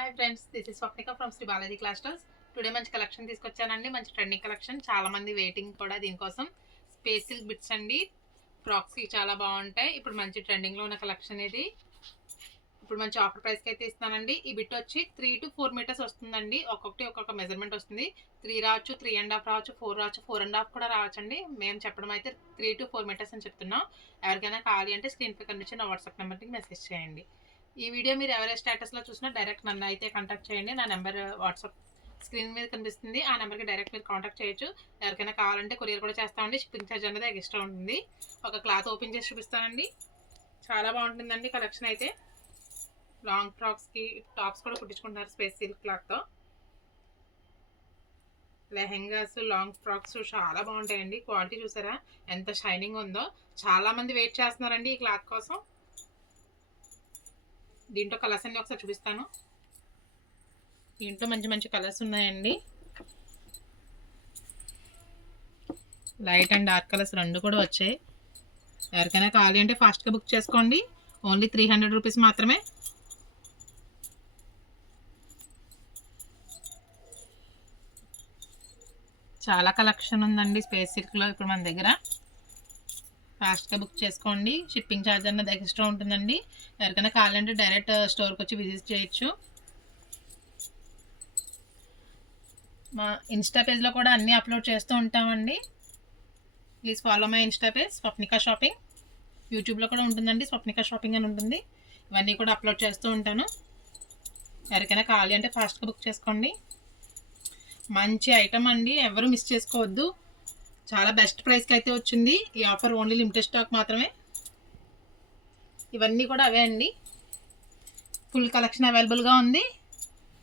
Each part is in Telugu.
Hi friends, this is Swapnika from Sri Balaji class stores. Today మంచి కలెక్షన్ తీసుకొచ్చానండి. మంచి ట్రెండింగ్ కలెక్షన్, చాలా మంది వెయిటింగ్ కూడా దీనికోసం. స్పేస్ సిల్క్ బిట్స్ అండి, ఫ్రాక్స్కి చాలా బాగుంటాయి. ఇప్పుడు మంచి ట్రెండింగ్లో ఉన్న కలెక్షన్ ఇది. ఇప్పుడు మంచి ఆఫర్ ప్రైస్కి అయితే ఇస్తానండి. ఈ బిట్ వచ్చి 3 to 4 మీటర్స్ వస్తుందండి. ఒక్కొక్క మెజర్మెంట్ వస్తుంది. 3 రావచ్చు, 3.5 రావచ్చు, 4 రావచ్చు, 4.5 కూడా రావచ్చండి. మేము చెప్పడం అయితే 3 to 4 మీటర్స్ అని చెప్తున్నాం. ఎవరికైనా కావాలి అంటే స్క్రీన్ పై కనిపించిన వాట్సాప్ నెంబర్కి మెసేజ్ చేయండి. ఈ వీడియో మీరు ఎవరి స్టేటస్లో చూసినా డైరెక్ట్ నన్ను అయితే కాంటాక్ట్ చేయండి. నా నెంబర్ వాట్సాప్ స్క్రీన్ మీద కనిపిస్తుంది. ఆ నెంబర్కి డైరెక్ట్ మీరు కాంటాక్ట్ చేయొచ్చు. ఎవరికైనా కావాలంటే కొరియర్ కూడా చేస్తామండి. షిప్పింగ్ ఛార్జ్ అనేది ఎక్స్ట్రా ఉంటుంది. ఒక క్లాత్ ఓపెన్ చేసి చూపిస్తానండి. చాలా బాగుంటుందండి కలెక్షన్ అయితే. లాంగ్ ఫ్రాక్స్కి టాప్స్ కూడా కుట్టించుకుంటున్నారు స్పేస్ సిల్క్ క్లాత్తో. లెహెంగాస్, లాంగ్ ఫ్రాక్స్ చాలా బాగుంటాయండి. క్వాలిటీ చూసారా ఎంత షైనింగ్ ఉందో. చాలా మంది వెయిట్ చేస్తున్నారండి ఈ క్లాత్ కోసం. దీంట్లో కలర్స్ అన్ని ఒకసారి చూపిస్తాను. దీంట్లో మంచి మంచి కలర్స్ ఉన్నాయండి. లైట్ అండ్ డార్క్ కలర్స్ రెండు కూడా వచ్చాయి. ఎవరికైనా కావాలి అంటే ఫాస్ట్గా బుక్ చేసుకోండి. ఓన్లీ 300 రూపీస్ మాత్రమే. చాలా కలెక్షన్ ఉందండి స్పేస్ సిల్క్లో ఇప్పుడు మన దగ్గర. ఫాస్ట్గా బుక్ చేసుకోండి. షిప్పింగ్ ఛార్జ్ అన్నది ఎక్స్ట్రా ఉంటుందండి. ఎవరికైనా కావాలంటే డైరెక్ట్ స్టోర్కి వచ్చి విజిట్ చేయొచ్చు. మా ఇన్స్టా పేజ్లో కూడా అన్నీ అప్లోడ్ చేస్తూ ఉంటామండి. Please follow my Insta page Swapnika shopping. యూట్యూబ్లో కూడా ఉంటుందండి, స్వప్నిక షాపింగ్ అని ఉంటుంది. ఇవన్నీ కూడా అప్లోడ్ చేస్తూ ఉంటాను. ఎవరికైనా కావాలి అంటే ఫాస్ట్గా బుక్ చేసుకోండి. మంచి ఐటమ్ అండి, ఎవరు మిస్ చేసుకోవద్దు. చాలా బెస్ట్ ప్రైస్కి అయితే వచ్చింది. ఈ ఆఫర్ ఓన్లీ లిమిటెడ్ స్టాక్ మాత్రమే. ఇవన్నీ కూడా అవే అండి. ఫుల్ కలెక్షన్ అవైలబుల్గా ఉంది.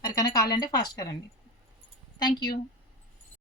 ఎవరికైనా కావాలంటే ఫాస్ట్గా రండి. Thank you.